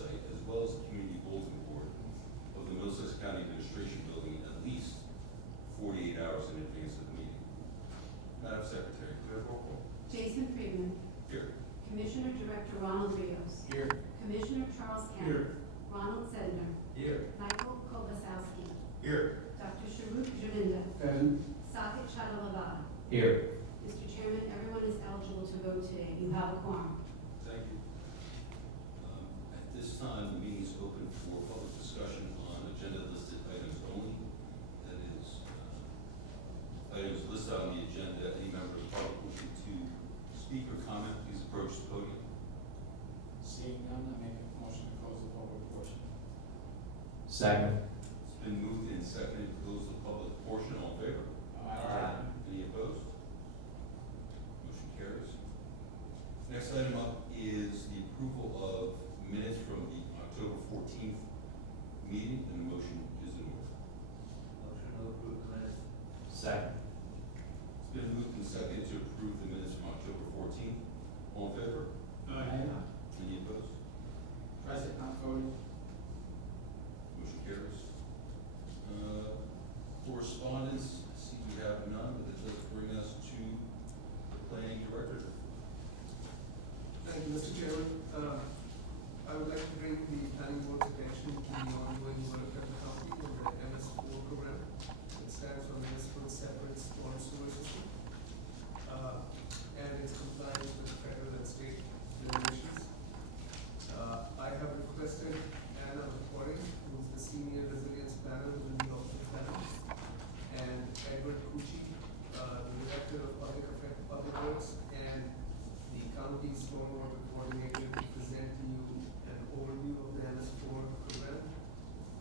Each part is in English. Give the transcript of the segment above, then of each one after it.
website as well as the community bulletin board of the Middlesex County Administration Building at least 48 hours in advance of the meeting. Madam Secretary, could I have roll call? Jason Freeman. Here. Commissioner Director Ronald Rios. Here. Commissioner Charles Kent. Here. Ronald Sender. Here. Michael Kobasowski. Here. Dr. Sharuk Javinda. Present. Sakit Chadalavada. Here. Mr. Chairman, everyone is eligible to vote today. You have a quorum. Thank you. At this time, the meeting is open for public discussion on agenda listed items only. That is, items listed on the agenda. Any member of the public wishing to speak or comment, please approach the podium. Seeing none, I make a motion to close the public portion. Second. It's been moved and seconded to close the public portion. All in favor? Aye. Any opposed? Motion carries. Next item up is the approval of minutes from the October 14th meeting, and the motion is in order. Motion to approve the minutes. Second. It's been moved and seconded to approve the minutes from October 14th. All in favor? Aye. Any opposed? Present, not voting. Motion carries. Correspondence, I see we have none, but it does bring us to the planning director. Thank you, Mr. Chairman. I would like to bring the planning board's attention to the ongoing work at the company under the MS4 program. It stands for Municipal Separate Storm Sewer System, and its compliance with federal and state regulations. I have requested Anna McQuarrie, who is the Senior Resilience Planner within the Office of Planning, and Edward Cucci, the Director of Public Works, and the county stormwater coordinator to present to you an overview of the MS4 program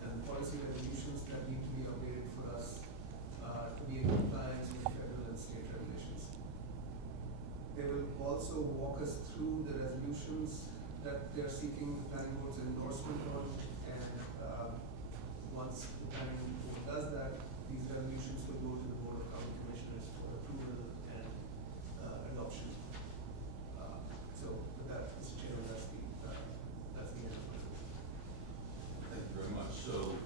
and policy resolutions that need to be updated for us to be in compliance with federal and state regulations. They will also walk us through the resolutions that they are seeking the planning board's endorsement on, and once the planning board does that, these resolutions will go to the Board of County Commissioners for approval and adoption. So with that, Mr. Chairman, that's the end of my report. Thank you very much. So,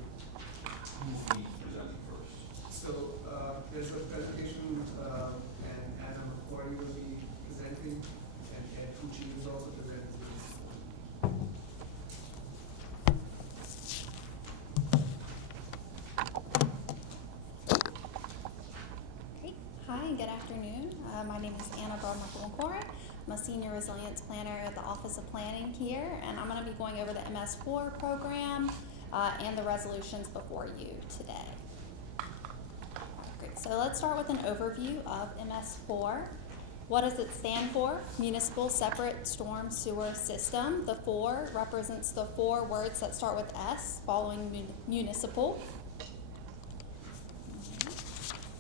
who's the presenting first? So there's a presentation, and Anna McQuarrie will be presenting, and Ed Cucci is also presenting. Great. Hi, and good afternoon. My name is Anna McQuarrie. I'm a Senior Resilience Planner at the Office of Planning here, and I'm going to be going over the MS4 program and the resolutions before you today. Great. So let's start with an overview of MS4. What does it stand for? Municipal Separate Storm Sewer System. The 4 represents the 4 words that start with S, following municipal.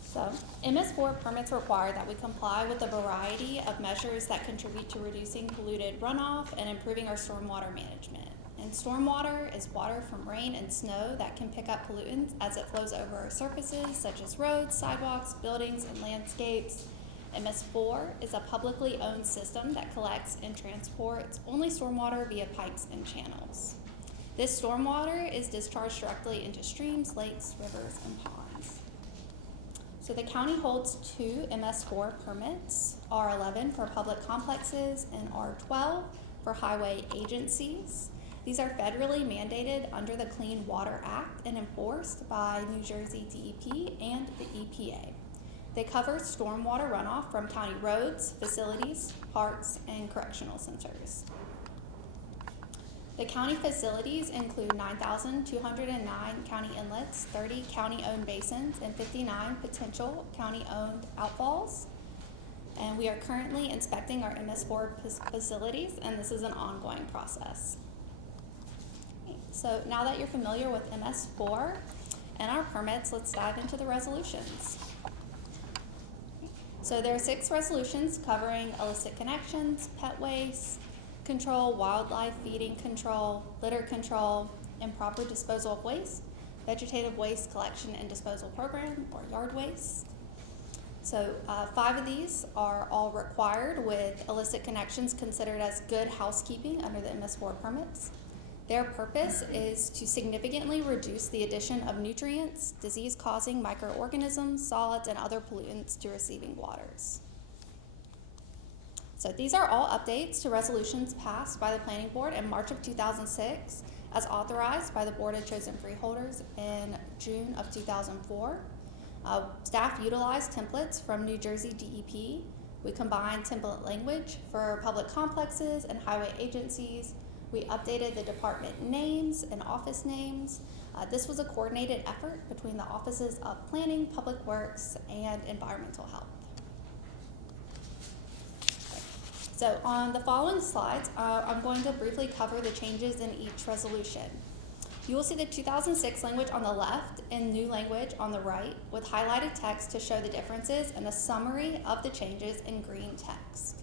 So, MS4 permits require that we comply with a variety of measures that contribute to reducing polluted runoff and improving our stormwater management. And stormwater is water from rain and snow that can pick up pollutants as it flows over our surfaces, such as roads, sidewalks, buildings, and landscapes. MS4 is a publicly owned system that collects and transports only stormwater via pipes and channels. This stormwater is discharged directly into streams, lakes, rivers, and ponds. So the county holds 2 MS4 permits, R11 for public complexes and R12 for highway agencies. These are federally mandated under the Clean Water Act and enforced by New Jersey DEP and the EPA. They cover stormwater runoff from county roads, facilities, parks, and correctional centers. The county facilities include 9,209 county inlets, 30 county-owned basins, and 59 potential county-owned outfalls. And we are currently inspecting our MS4 facilities, and this is an ongoing process. Okay, so now that you're familiar with MS4 and our permits, let's dive into the resolutions. So there are 6 resolutions covering illicit connections, pet waste control, wildlife feeding control, litter control, improper disposal of waste, vegetative waste collection and disposal program, or yard waste. So 5 of these are all required, with illicit connections considered as good housekeeping under the MS4 permits. Their purpose is to significantly reduce the addition of nutrients, disease-causing microorganisms, solids, and other pollutants to receiving waters. So these are all updates to resolutions passed by the Planning Board in March of 2006 as authorized by the Board of Chosen Freeholders in June of 2004. Staff utilized templates from New Jersey DEP. We combined template language for public complexes and highway agencies. We updated the department names and office names. This was a coordinated effort between the offices of Planning, Public Works, and Environmental Health. So on the following slides, I'm going to briefly cover the changes in each resolution. You will see the 2006 language on the left and new language on the right with highlighted text to show the differences and a summary of the changes in green text.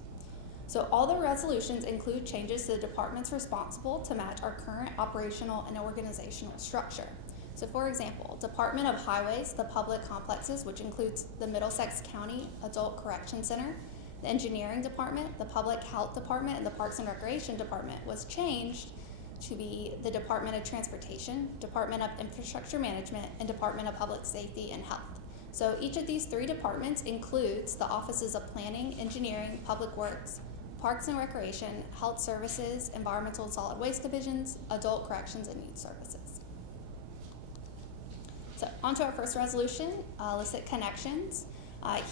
So all the resolutions include changes to the departments responsible to match our current operational and organizational structure. So for example, Department of Highways, the public complexes, which includes the Middlesex County Adult Correction Center, the Engineering Department, the Public Health Department, and the Parks and Recreation Department was changed to be the Department of Transportation, Department of Infrastructure Management, and Department of Public Safety and Health. So each of these three departments includes the offices of Planning, Engineering, Public Works, Parks and Recreation, Health Services, Environmental and Solid Waste Divisions, Adult Corrections, and Youth Services. So on to our first resolution, illicit connections.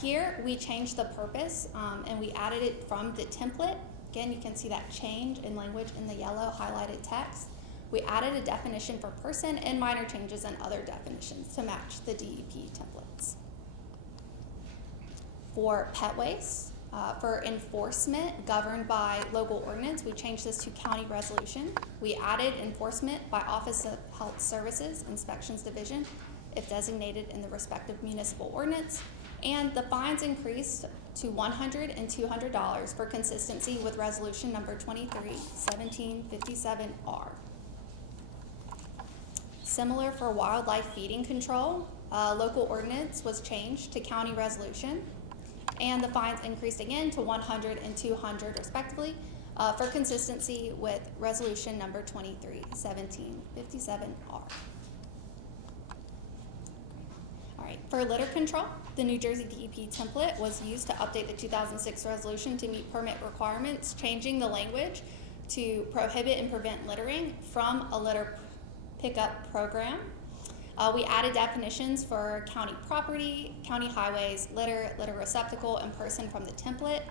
Here we changed the purpose and we added it from the template. Again, you can see that change in language in the yellow highlighted text. We added a definition for person and minor changes in other definitions to match the DEP templates. For pet waste, for enforcement governed by local ordinance, we changed this to county resolution. We added enforcement by Office of Health Services, Inspections Division, if designated in the respective municipal ordinance. And the fines increased to $100 and $200 for consistency with resolution number 23-1757R. Similar for wildlife feeding control, local ordinance was changed to county resolution, and the fines increased again to $100 and $200 respectively for consistency with resolution number 23-1757R. All right, for litter control, the New Jersey DEP template was used to update the 2006 resolution to meet permit requirements, changing the language to prohibit and prevent littering from a litter pickup program. We added definitions for county property, county highways, litter, litter receptacle, and person from the template.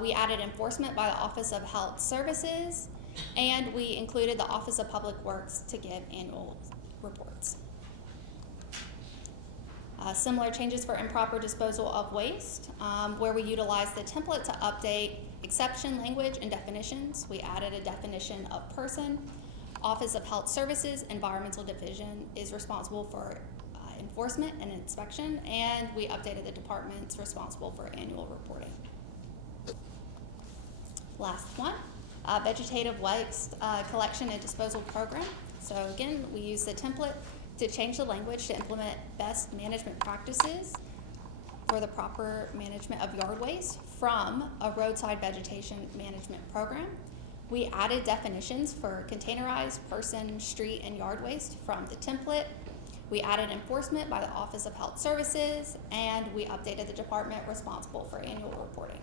We added enforcement by the Office of Health Services, and we included the Office of Public Works to give annual reports. Similar changes for improper disposal of waste, where we utilized the template to update exception language and definitions. We added a definition of person. Office of Health Services, Environmental Division is responsible for enforcement and inspection, and we updated the departments responsible for annual reporting. Last one, vegetative waste collection and disposal program. So again, we use the template to change the language to implement best management practices for the proper management of yard waste from a roadside vegetation management program. We added definitions for containerized, person, street, and yard waste from the template. We added enforcement by the Office of Health Services, and we updated the department responsible for annual reporting.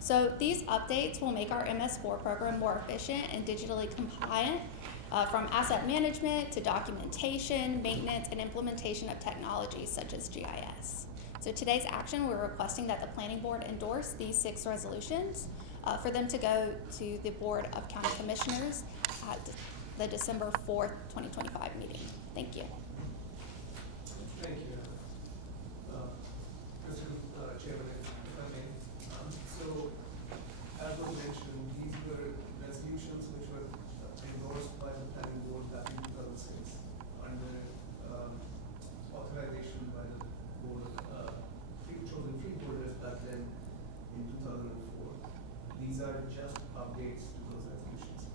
So these updates will make our MS4 program more efficient and digitally compliant, from asset management to documentation, maintenance, and implementation of technologies such as GIS. So today's action, we're requesting that the Planning Board endorse these 6 resolutions for them to go to the Board of County Commissioners at the December 4th, 2025 meeting. Thank you. Thank you. Mr. Chairman, if I may. So, as was mentioned, these were resolutions which were endorsed by the Planning Board back in 2006 under authorization by the Board of Chosen Freeholders back then in 2004. These are just updates to those resolutions.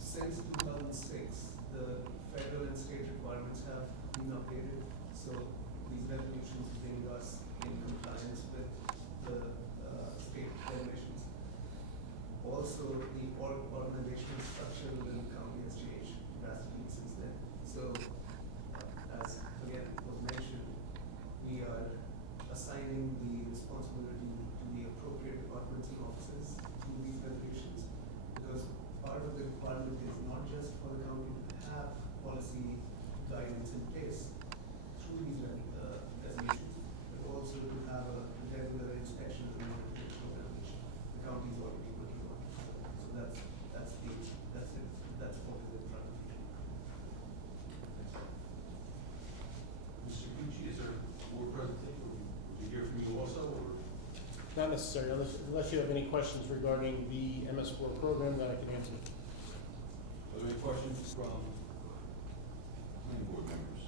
Since 2006, the federal and state requirements have been updated. assigning the responsibility to the appropriate departments and offices to these regulations. Because part of the requirement is not just for the county to have policy guidance in place through these resolutions, but also to have a regular inspection and monitoring program which the county is already working on. So that's what is in front of you. Mr. Gucci, is there more presentation? Would you hear from you also, or? Not necessarily, unless you have any questions regarding the MS4 program that I can answer. Are there any questions from planning board members?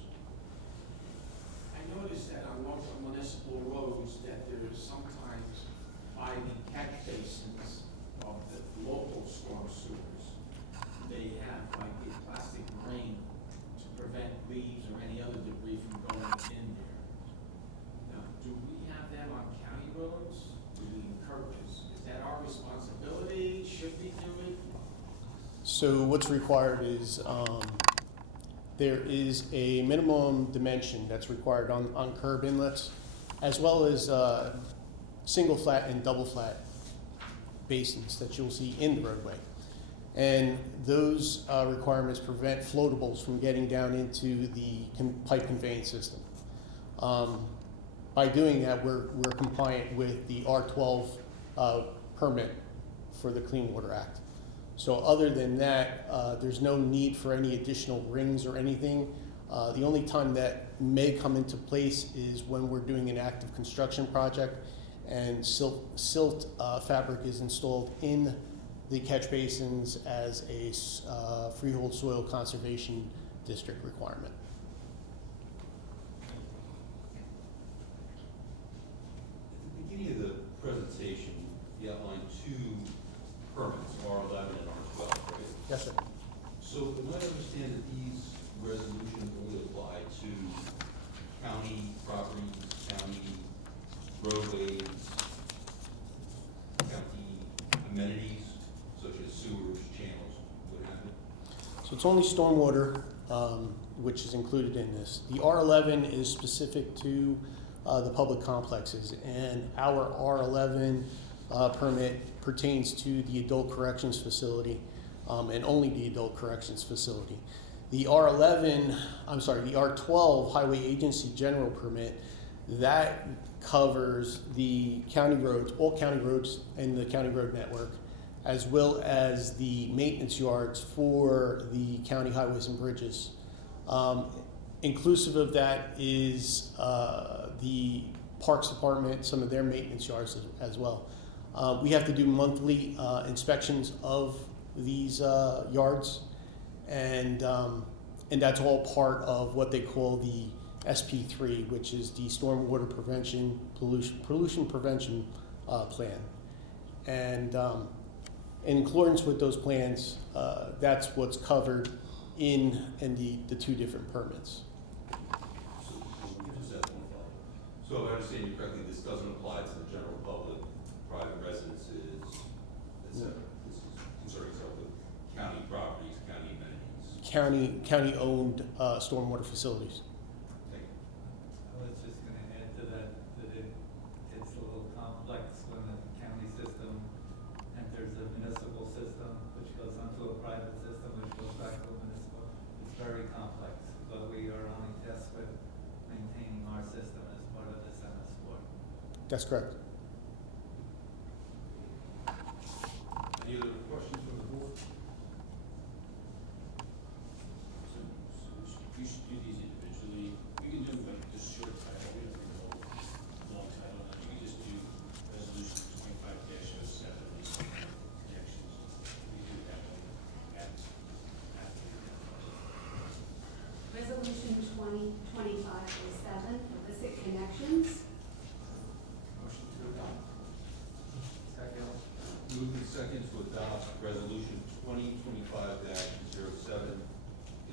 I noticed that on local municipal roads that there is sometimes by the catch basins of the local storm sewers, they have like a plastic ring to prevent leaves or any other debris from going in there. Now, do we have them on county roads? Do we encourage? Is that our responsibility? Should we do it? So what's required is, there is a minimum dimension that's required on curb inlets, as well as single flat and double flat basins that you'll see in the roadway. And those requirements prevent floatables from getting down into the pipe conveyance system. By doing that, we're compliant with the R12 permit for the Clean Water Act. So other than that, there's no need for any additional rings or anything. The only time that may come into place is when we're doing an active construction project and silt fabric is installed in the catch basins as a freehold soil conservation district requirement. At the beginning of the presentation, you outlined two permits, R11 and R12, right? Yes, sir. So am I to understand that these resolutions only apply to county properties, county roadways, county amenities, such as sewers, channels, what have you? So it's only stormwater, which is included in this. The R11 is specific to the public complexes, and our R11 permit pertains to the adult corrections facility, and only the adult corrections facility. The R12 highway agency general permit, that covers the county roads, all county roads in the county road network, as well as the maintenance yards for the county highways and bridges. Inclusive of that is the Parks Department, some of their maintenance yards as well. We have to do monthly inspections of these yards, and that's all part of what they call the SP3, which is the Stormwater Prevention Pollution Prevention Plan. And in accordance with those plans, that's what's covered in the two different permits. Just ask one follow-up. So if I understand you correctly, this doesn't apply to the general public, private residences, et cetera. This is concerning itself with county properties, county amenities. County-owned stormwater facilities. Thank you. I was just gonna add to that, it's a little complex when the county system enters a municipal system, which goes onto a private system, which goes back to a municipal. It's very complex, but we are only tasked with maintaining our system as part of this MS4. That's correct. Any other questions from the board? We should do these individually. We can do like just short title, we don't need a whole long title. We can just do resolution 25-07, these connections. We do that after. Resolution 2025-07, illicit connections. Motion to adopt. Second. Moved and second to adopt resolution 2025-07,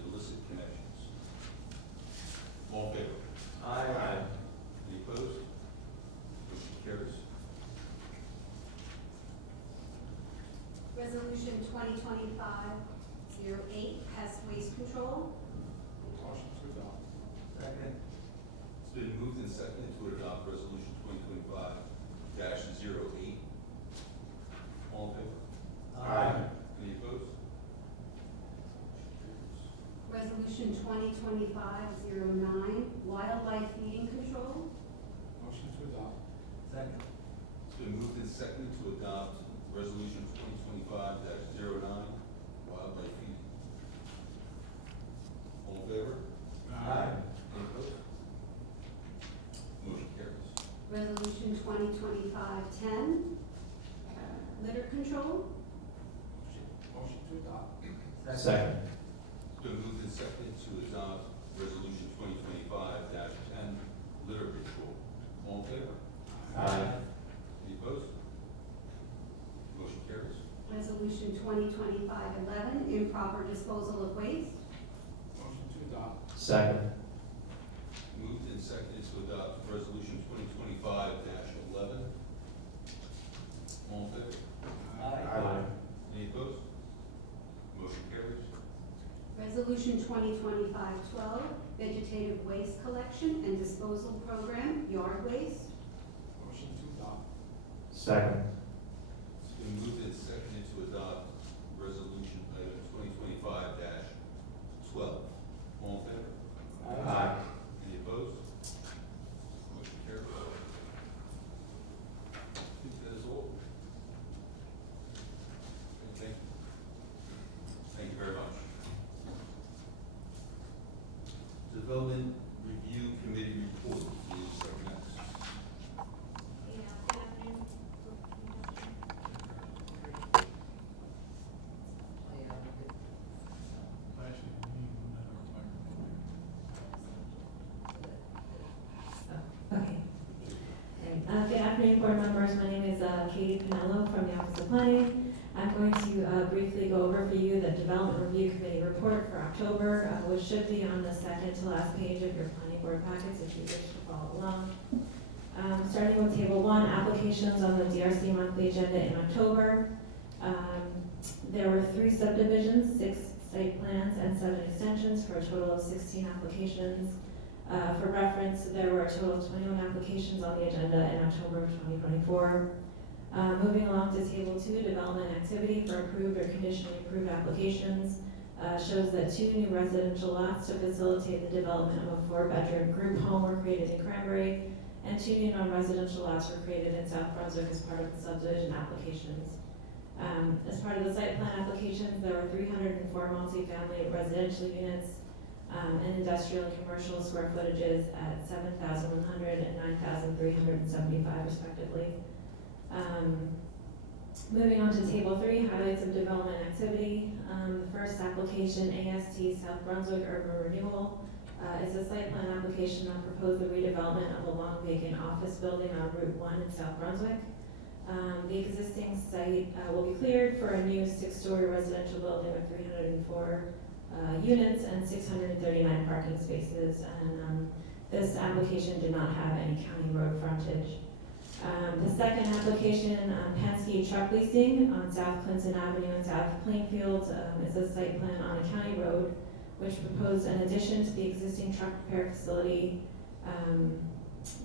illicit connections. All in favor? Aye. Any opposed? Motion carries. Resolution 2025-08, pest waste control. Motion to adopt. Second. It's been moved and seconded to adopt resolution 2025-09, wildlife feeding control. Motion to adopt. Second. It's been moved and seconded to adopt resolution 2025-09, wildlife feeding. All in favor? Any opposed? Motion carries. Resolution 2025-10, litter control. Motion to adopt. Second. It's been moved and seconded to adopt resolution 2025-10, litter control. All in favor? Any opposed? Motion carries. Resolution 2025-11, improper disposal of waste. Motion to adopt. Second. Moved and seconded to adopt resolution 2025-11. All in favor? Any opposed? Motion carries. Resolution 2025-12, vegetative waste collection and disposal program, yard waste. Motion to adopt. Second. It's been moved and seconded to adopt resolution item 2025-12. All in favor? Any opposed? Motion carries. I think that is all. Okay. Thank you very much. Development Review Committee report is up next. Okay. Good afternoon, board members. My name is Katie Pinello from the Office of Planning. I'm going to briefly go over for you the Development Review Committee report for October, which should be on the second to last page of your planning board packets if you wish to follow along. Starting with Table 1, applications on the DRC monthly agenda in October. There were 3 subdivisions, 6 site plans, and 7 extensions for a total of 16 applications. For reference, there were a total of 21 applications on the agenda in October of 2024. Moving along to Table 2, development activity for approved or conditionally approved applications shows that 2 new residential lots to facilitate the development of a 4-bedroom group home were created in Cranberry, and 2 new non-residential lots were created in South Brunswick as part of the subdivision applications. As part of the site plan applications, there were 304 multifamily residential units and industrial and commercial square footages at 7,100 and 9,375 respectively. Moving on to Table 3, highlights of development activity. The first application, AST South Brunswick Urban Renewal, is a site plan application that proposed the redevelopment of a long vacant office building on Route 1 in South Brunswick. The existing site will be cleared for a new 6-story residential building with 304 units and 639 parking spaces. And this application did not have any county road frontage. The second application, Penske Truck Leasing on South Clinton Avenue in South Plainfield, is a site plan on a county road which proposed an addition to the existing truck repair facility.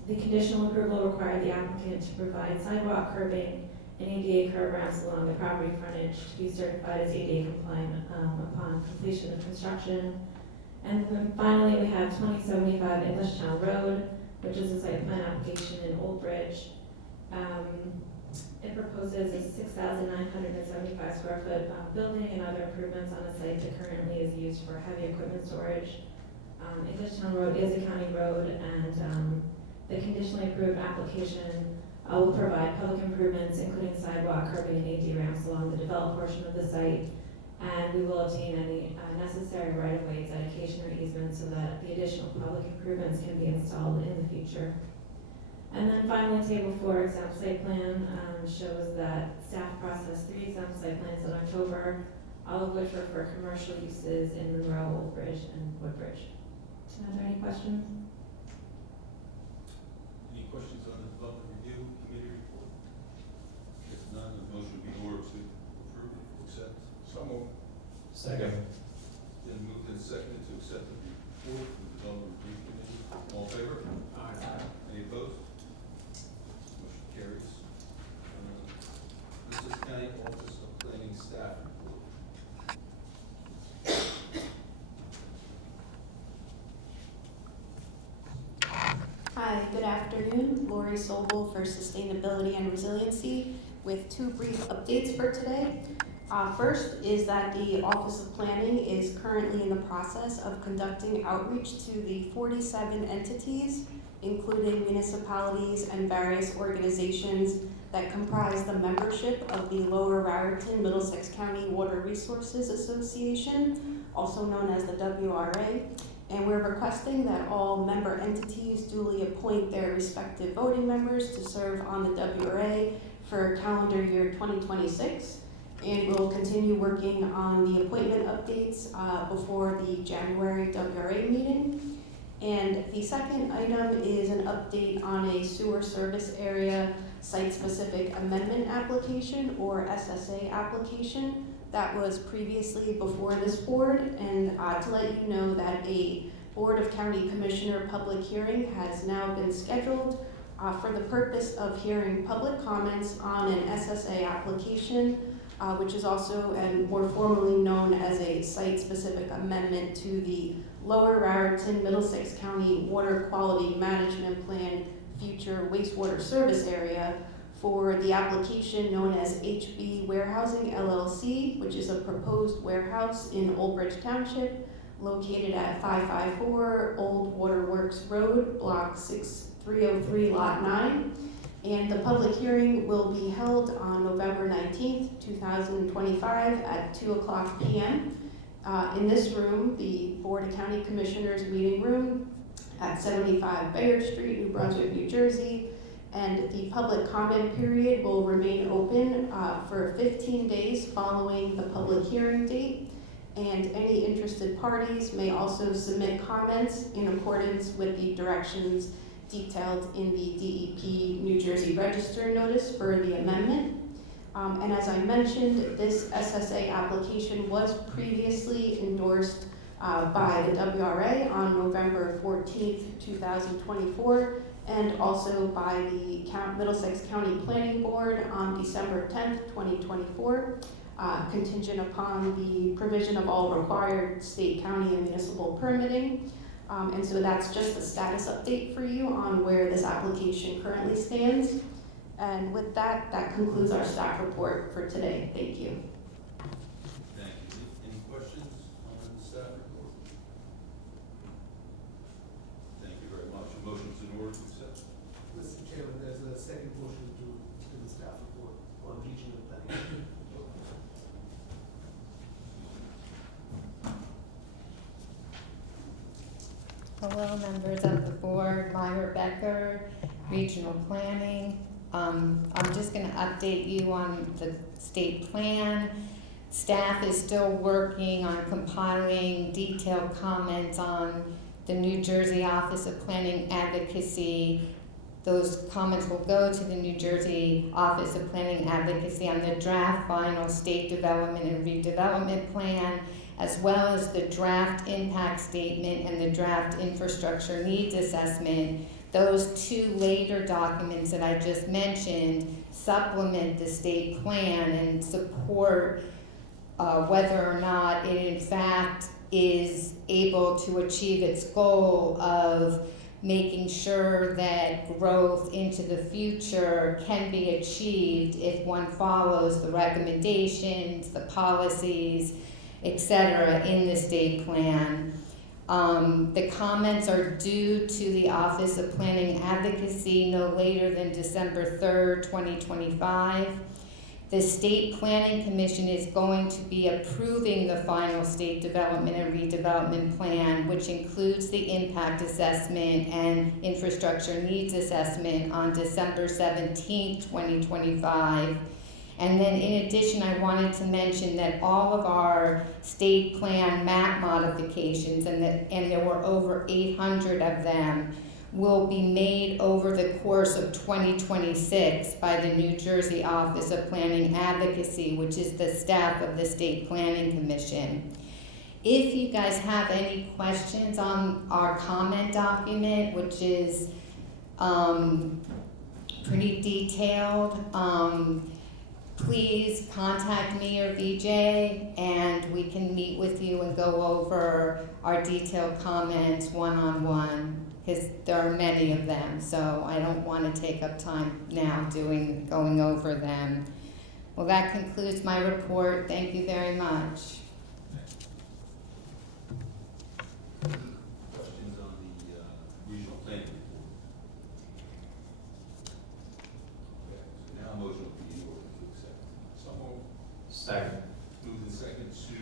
The conditional approval required the applicant to provide sidewalk curbing and ADA curb ramps along the property frontage to be certified as ADA compliant upon completion of construction. And then finally, we have 2075 Englishtown Road, which is a site plan application in Old Bridge. It proposes a 6,975 square foot building and other improvements on a site that currently is used for heavy equipment storage. Englishtown Road is a county road, and the conditionally approved application will provide public improvements, including sidewalk, curbing, and AD ramps along the developed portion of the site. And we will obtain any necessary right-of-way dedication or easement so that the additional public improvements can be installed in the future. And then finally, Table 4, exempt site plan, shows that staff processed 3 exempt site plans in October, all of which were for commercial uses in Monroe, Old Bridge, and Woodbridge. Are there any questions? Any questions on the Development Review Committee report? If none, the motion would be in order to approve or accept. So moved. Second. Then moved and seconded to accept the report from the Development Review Committee. All in favor? Aye. Any opposed? Motion carries. This is County Office of Planning Staff report. Lori Sobel for Sustainability and Resiliency, with two brief updates for today. First is that the Office of Planning is currently in the process of conducting outreach to the 47 entities, including municipalities and various organizations that comprise the membership of the Lower Raritan Middlesex County Water Resources Association, also known as the WRA. And we're requesting that all member entities duly appoint their respective voting members to serve on the WRA for calendar year 2026. And we'll continue working on the appointment updates before the January WRA meeting. And the second item is an update on a sewer service area site-specific amendment application, or SSA application, that was previously before this board. And to let you know that a Board of County Commissioner public hearing has now been scheduled for the purpose of hearing public comments on an SSA application, which is also and more formally known as a site-specific amendment to the Lower Raritan Middlesex County Water Quality Management Plan Future Wastewater Service Area for the application known as HB Warehousing LLC, which is a proposed warehouse in Old Bridge Township, located at 554 Old Waterworks Road, Block 6303, Lot 9. And the public hearing will be held on November 19th, 2025 at 2:00 p.m. In this room, the Board of County Commissioners meeting room at 75 Bayard Street, New Brunswick, New Jersey. And the public comment period will remain open for 15 days following the public hearing date. And any interested parties may also submit comments in accordance with the directions detailed in the DEP New Jersey Register notice for the amendment. And as I mentioned, this SSA application was previously endorsed by the WRA on November 14th, 2024, and also by the Middlesex County Planning Board on December 10th, 2024, contingent upon the provision of all required state, county, and municipal permitting. And so that's just a status update for you on where this application currently stands. And with that, that concludes our staff report for today. Thank you. Thank you. Any questions on the staff report? Thank you very much. A motion in order to accept. Mr. Chairman, there's a second motion to the staff report on regional planning. Hello, members of the board. Myra Becker, Regional Planning. I'm just going to update you on the state plan. Staff is still working on compiling detailed comments on the New Jersey Office of Planning Advocacy. Those comments will go to the New Jersey Office of Planning Advocacy on the draft final state development and redevelopment plan, as well as the draft impact statement and the draft infrastructure needs assessment. Those two later documents that I just mentioned supplement the state plan and support whether or not it in fact is able to achieve its goal of making sure that growth into the future can be achieved if one follows the recommendations, the policies, etc. in the state plan. The comments are due to the Office of Planning Advocacy no later than December 3rd, 2025. The State Planning Commission is going to be approving the final state development and redevelopment plan, which includes the impact assessment and infrastructure needs assessment on December 17th, 2025. And then in addition, I wanted to mention that all of our state plan map modifications, and there were over 800 of them, will be made over the course of 2026 by the New Jersey Office of Planning Advocacy, which is the staff of the State Planning Commission. If you guys have any questions on our comment document, which is pretty detailed, please contact me or VJ, and we can meet with you and go over our detailed comments one-on-one. because there are many of them, so I don't want to take up time now going over them. Well, that concludes my report. Thank you very much. Questions on the regional planning report? Okay, so now a motion will be in order to accept. So moved. Second. Moved in second to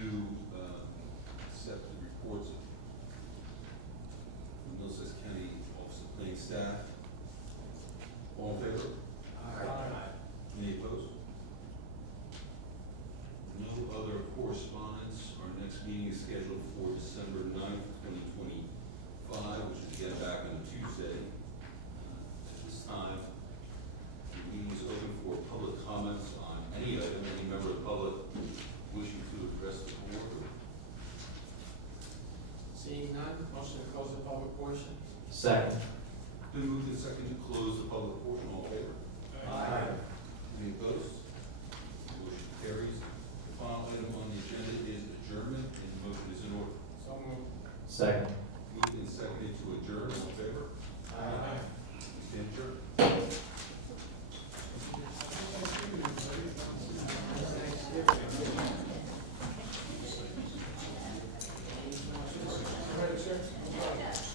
accept the reports of the Middlesex County Office of Planning staff. All in favor? Any opposed? No other correspondence. Our next meeting is scheduled for December 9th, 2025, which is again back on Tuesday. At this time, the meeting is open for public comments on any item. Any member of the public wishing to address the board? Seeing none, motion to close the public portion? Second. Been moved and second to close the public portion. All in favor? Any opposed? Motion carries. The final item on the agenda is adjournment, and the motion is in order. So moved. Second.